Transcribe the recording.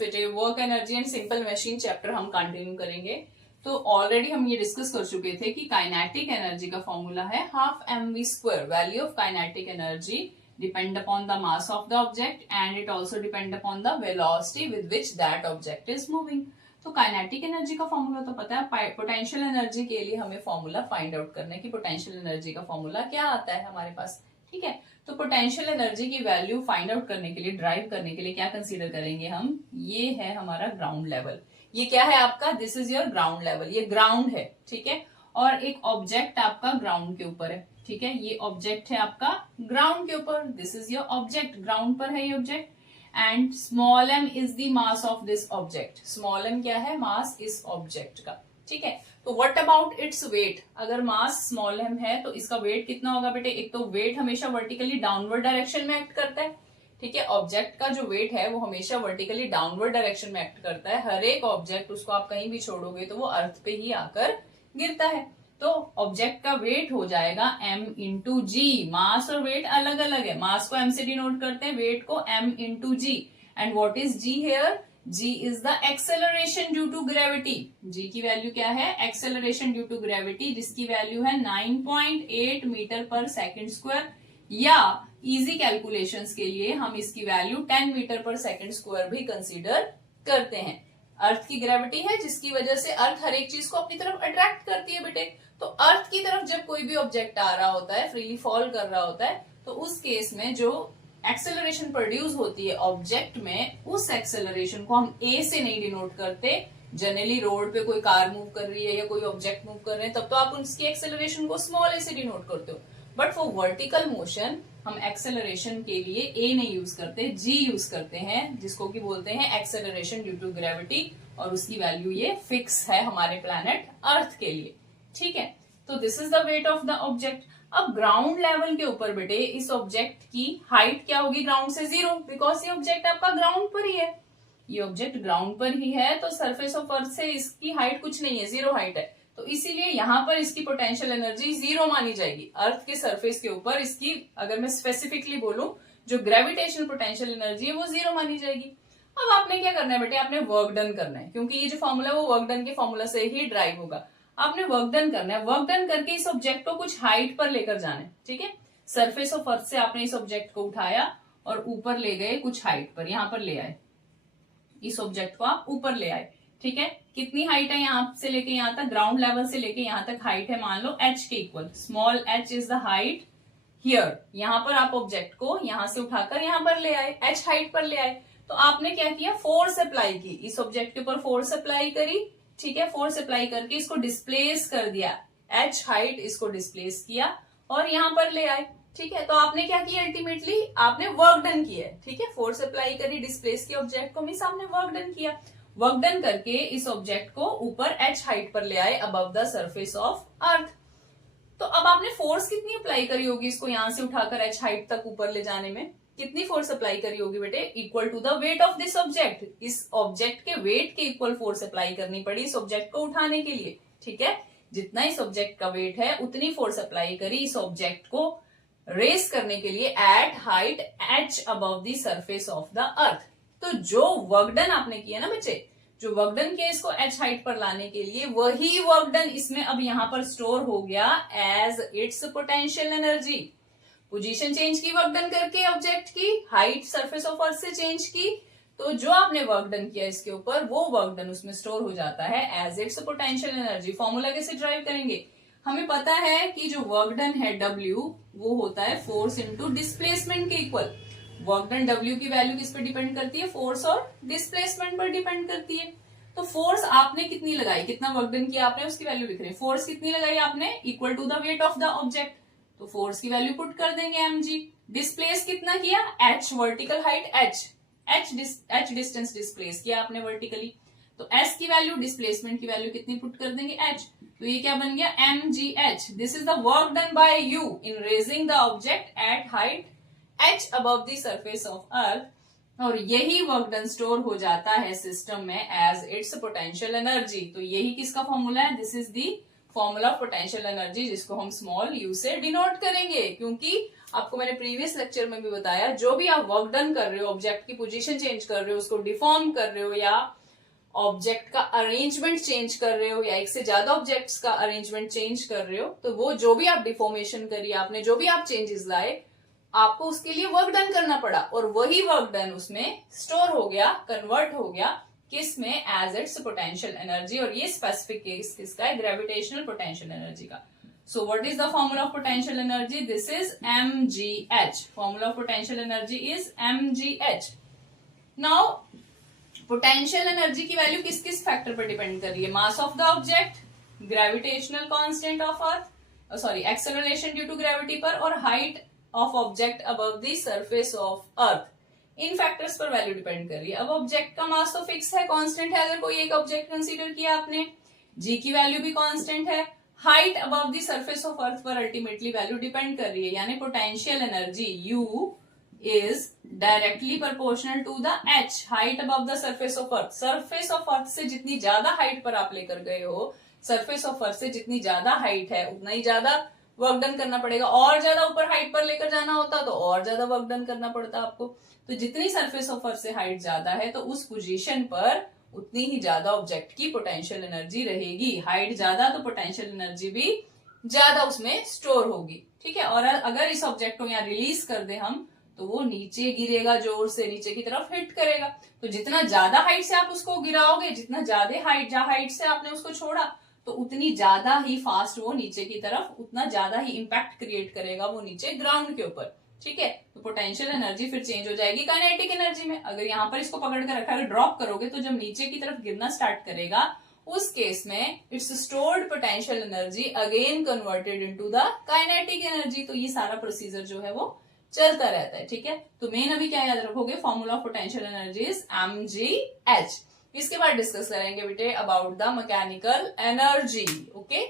बेटे work energy and simple machine chapter हम continue करेंगे। तो ऑलरेडी हम ये डिस्कस कर चुके थे कि काइनेटिक एनर्जी का फॉर्मूला है half mv²। Value of kinetic energy depend upon the mass of the object and it also depend upon the velocity with which that object is moving. तो kinetic energy का formula तो पता है। Potential energy के लिए हमें formula find out करना है कि पोटेंशियल एनर्जी का फॉर्मूला क्या आता है हमारे पास। ठीक है, तो पोटेंशियल एनर्जी की वैल्यू फाइंड आउट करने के लिए, ड्राइव करने के लिए क्या कंसीडर करेंगे हम, ये है हमारा ग्राउंड लेवल। ये क्या है आपका, this is your ground level, ये ग्राउंड है। ठीक है, और एक ऑब्जेक्ट आपका ग्राउंड के ऊपर है। ठीक है, ये ऑब्जेक्ट है आपका ग्राउंड के ऊपर, this is your object, ground पर है ये object. And small m is the mass of this object. Small m क्या है, मास इस ऑब्जेक्ट का। ठीक है, तो व्हाट अबाउट इट्स वेट। अगर मास स्मॉल m है तो इसका वेट कितना होगा बेटे। एक तो वेट हमेशा वर्टिकली डाउनवर्ड डायरेक्शन में एक्ट करता है। ठीक है, ऑब्जेक्ट का जो वेट है वो हमेशा वर्टिकली डाउनवर्ड डायरेक्शन में एक्ट करता है। हर एक ऑब्जेक्ट, उसको आप कहीं भी छोड़ोगे तो वो अर्थ पे ही आकर गिरता है। तो ऑब्जेक्ट का वेट हो जाएगा m इंटू जी। मास और वेट अलग अलग है, मास को m से डिनोट करते हैं, वेट को m into g. And what is g here, g is the acceleration due to gravity. g की वैल्यू क्या है, एक्सेलरेशन ड्यू टू ग्रेविटी, जिसकी वैल्यू है 9.8 मीटर पर सेकेंड स्क्वायर, या इजी कैलकुलेशंस के लिए हम इसकी वैल्यू 10 मीटर पर सेकेंड स्क्वायर भी कंसीडर करते हैं। अर्थ की ग्रेविटी है जिसकी वजह से अर्थ हर एक चीज को अपनी तरफ अट्रैक्ट करती है बेटे। तो अर्थ की तरफ जब कोई भी ऑब्जेक्ट आ रहा होता है, फ्रीली फॉल कर रहा होता है, तो उस केस में जो एक्सेलरेशन प्रोड्यूस होती है ऑब्जेक्ट में, उस एक्सेलरेशन को हम ए से नहीं डिनोट करते। जनरली रोड पे कोई कार मूव कर रही है या कोई ऑब्जेक्ट मूव कर रहे हैं, तब तो आप उसकी एक्सेलरेशन को स्मॉल ए से डिनोट करते हो। बट फॉर वर्टिकल मोशन हम एक्सेलरेशन के लिए ए नहीं यूज करते, जी यूज करते हैं, जिसको कि बोलते हैं एक्सेलरेशन ड्यू टू ग्रेविटी, और उसकी वैल्यू ये फिक्स है हमारे प्लैनेट अर्थ के लिए। ठीक है, तो this is the weight of the object. अब ग्राउंड लेवल के ऊपर बेटे इस ऑब्जेक्ट की हाइट क्या होगी, ग्राउंड से 0, बिकॉज ये ऑब्जेक्ट आपका ग्राउंड पर ही है। ये ऑब्जेक्ट ग्राउंड पर ही है तो सरफेस ऑफ अर्थ से इसकी हाइट कुछ नहीं है, 0 हाइट है। तो इसीलिए यहाँ पर इसकी पोटेंशियल एनर्जी 0 मानी जाएगी। अर्थ के सरफेस के ऊपर इसकी, अगर मैं स्पेसिफिकली बोलूं, जो ग्रेविटेशनल पोटेंशियल एनर्जी है वो 0 मानी जाएगी। अब आपने क्या करना है बेटे, आपने वर्क डन करना है, क्योंकि ये जो फॉर्मूला है वो वर्क डन के फॉर्मूला से ही ड्राइव होगा। आपने वर्क डन करना है, वर्क डन करके इस ऑब्जेक्ट को कुछ हाइट पर लेकर जाना है। ठीक है, सरफेस ऑफ अर्थ से आपने इस ऑब्जेक्ट को उठाया और ऊपर ले गए कुछ हाइट पर, यहां पर ले आए, इस ऑब्जेक्ट को आप ऊपर ले आए। ठीक है, कितनी हाइट है यहां से लेके यहां तक, ग्राउंड लेवल से लेके यहां तक हाइट है मान लो h के equal. Small h is the height here. यहां पर आप ऑब्जेक्ट को यहां से उठाकर यहां पर ले आए, h हाइट पर ले आए। तो आपने क्या किया, फोर्स अप्लाई की, इस ऑब्जेक्ट के ऊपर फोर्स अप्लाई करी। ठीक है, फोर्स अप्लाई करके इसको डिस्प्लेस कर दिया, h हाइट इसको डिस्प्लेस किया और यहां पर ले आए। ठीक है, तो आपने क्या किया, अल्टीमेटली आपने वर्क डन किया है। ठीक है, फोर्स अप्लाई करी, डिस्प्लेस किया ऑब्जेक्ट को, मींस आपने वर्क डन किया। वर्क डन करके इस ऑब्जेक्ट को ऊपर h हाइट पर ले आए, अबव द सरफेस ऑफ अर्थ। तो अब आपने फोर्स कितनी अप्लाई करी होगी, इसको यहां से उठाकर h हाइट तक ऊपर ले जाने में कितनी फोर्स अप्लाई करी होगी बेटे, equal to the weight of this object. इस ऑब्जेक्ट के वेट के इक्वल फोर्स अप्लाई करनी पड़ी इस ऑब्जेक्ट को उठाने के लिए। ठीक है, जितना इस ऑब्जेक्ट का वेट है उतनी फोर्स अप्लाई करी इस ऑब्जेक्ट को रेस करने के लिए at height h above the surface of the earth. तो जो वर्क डन आपने किया ना बच्चे, जो वर्क डन किया इसको h हाइट पर लाने के लिए, वही वर्क डन इसमें अब यहां पर स्टोर हो गया as its potential energy. Position change की वर्क डन करके ऑब्जेक्ट की, हाइट सरफेस ऑफ अर्थ से चेंज की, तो जो आपने वर्क डन किया इसके ऊपर, वो वर्क डन उसमें स्टोर हो जाता है as its potential energy. Formula कैसे ड्राइव करेंगे, हमें पता है कि जो वर्क डन है W, वो होता है फोर्स इंटू डिस्प्लेसमेंट के इक्वल। वर्क डन W की वैल्यू किस पर डिपेंड करती है, फोर्स और डिस्प्लेसमेंट पर डिपेंड करती है। तो फोर्स आपने कितनी लगाई, कितना वर्क डन किया आपने, उसकी वैल्यू लिख रहे हैं। फोर्स कितनी लगाई आपने, equal to the weight of the object, तो फोर्स की वैल्यू पुट कर देंगे mg। डिस्प्लेस कितना किया, h, vertical height h distance displace किया आपने वर्टिकली, तो s की वैल्यू, डिस्प्लेसमेंट की वैल्यू कितनी पुट कर देंगे, h। तो ये क्या बन गया, mgh। This is the work done by you in raising the object at height h above the surface of earth. और यही वर्क डन स्टोर हो जाता है सिस्टम में एज इट्स पोटेंशियल एनर्जी। तो यही किसका फॉर्मूला है, this is the formula of potential energy, जिसको हम स्मॉल यू से डिनोट करेंगे, क्योंकि आपको मैंने प्रीवियस लेक्चर में भी बताया, जो भी आप वर्क डन कर रहे हो, ऑब्जेक्ट की पोजीशन चेंज कर रहे हो, उसको डिफॉर्म कर रहे हो, या ऑब्जेक्ट का अरेंजमेंट चेंज कर रहे हो, या एक से ज्यादा ऑब्जेक्ट्स का अरेंजमेंट चेंज कर रहे हो, तो वो जो भी आप डिफॉर्मेशन करी आपने, जो भी आप चेंजेस लाए, आपको उसके लिए वर्क डन करना पड़ा, और वही वर्क डन उसमें स्टोर हो गया, कन्वर्ट हो गया किस में, एज इट्स पोटेंशियल एनर्जी। और ये स्पेसिफिक केस किसका है, ग्रेविटेशनल पोटेंशियल एनर्जी का। So what is the formula of potential energy, this is mgh, formula of potential energy is mgh। Now potential energy की वैल्यू किस किस फैक्टर पर depend कर रही है, mass of the object, gravitational constant of earth, sorry acceleration due to gravity पर, और height of object above the surface of earth. इन फैक्टर्स पर वैल्यू डिपेंड कर रही है। अब ऑब्जेक्ट का मास तो फिक्स है, कांस्टेंट है, अगर कोई एक ऑब्जेक्ट कंसीडर किया आपने, जी की वैल्यू भी कांस्टेंट है, height above the surface of earth पर अल्टीमेटली वैल्यू डिपेंड कर रही है, यानी potential energy U is directly proportional to the h, height above the surface of earth. Surface of earth से जितनी ज्यादा हाइट पर आप लेकर गए हो, सरफेस ऑफ अर्थ से जितनी ज्यादा हाइट है, उतना ही ज्यादा वर्क डन करना पड़ेगा। और ज्यादा ऊपर हाइट पर लेकर जाना होता तो और ज्यादा वर्क डन करना पड़ता आपको। तो जितनी सरफेस ऑफ अर्थ से हाइट ज्यादा है, तो उस पोजीशन पर उतनी ही ज्यादा ऑब्जेक्ट की पोटेंशियल एनर्जी रहेगी। हाइट ज्यादा तो पोटेंशियल एनर्जी भी ज्यादा उसमें स्टोर होगी, ठीक है। और अगर इस ऑब्जेक्ट को यहाँ रिलीज कर दे हम, तो वो नीचे गिरेगा, जोर से नीचे की तरफ हिट करेगा। तो जितना ज्यादा हाइट से आप उसको गिराओगे, जितना ज्यादा हाइट से आपने उसको छोड़ा, तो उतनी ज्यादा ही फास्ट वो नीचे की तरफ, उतना ज्यादा ही इंपैक्ट क्रिएट करेगा वो नीचे ग्राउंड के ऊपर, ठीक है। तो पोटेंशियल एनर्जी फिर चेंज हो जाएगी काइनेटिक एनर्जी में। अगर यहाँ पर इसको पकड़ कर रखा है, ड्रॉप करोगे, तो जब नीचे की तरफ गिरना स्टार्ट करेगा, उस केस में it's stored potential energy again converted into the kinetic energy. तो ये सारा प्रोसीजर जो है वो चलता रहता है, ठीक है। तो मेन अभी क्या याद रखोगे, formula of potential energy is mgh। इसके बाद डिस्कस करेंगे बेटे about the mechanical energy, okay.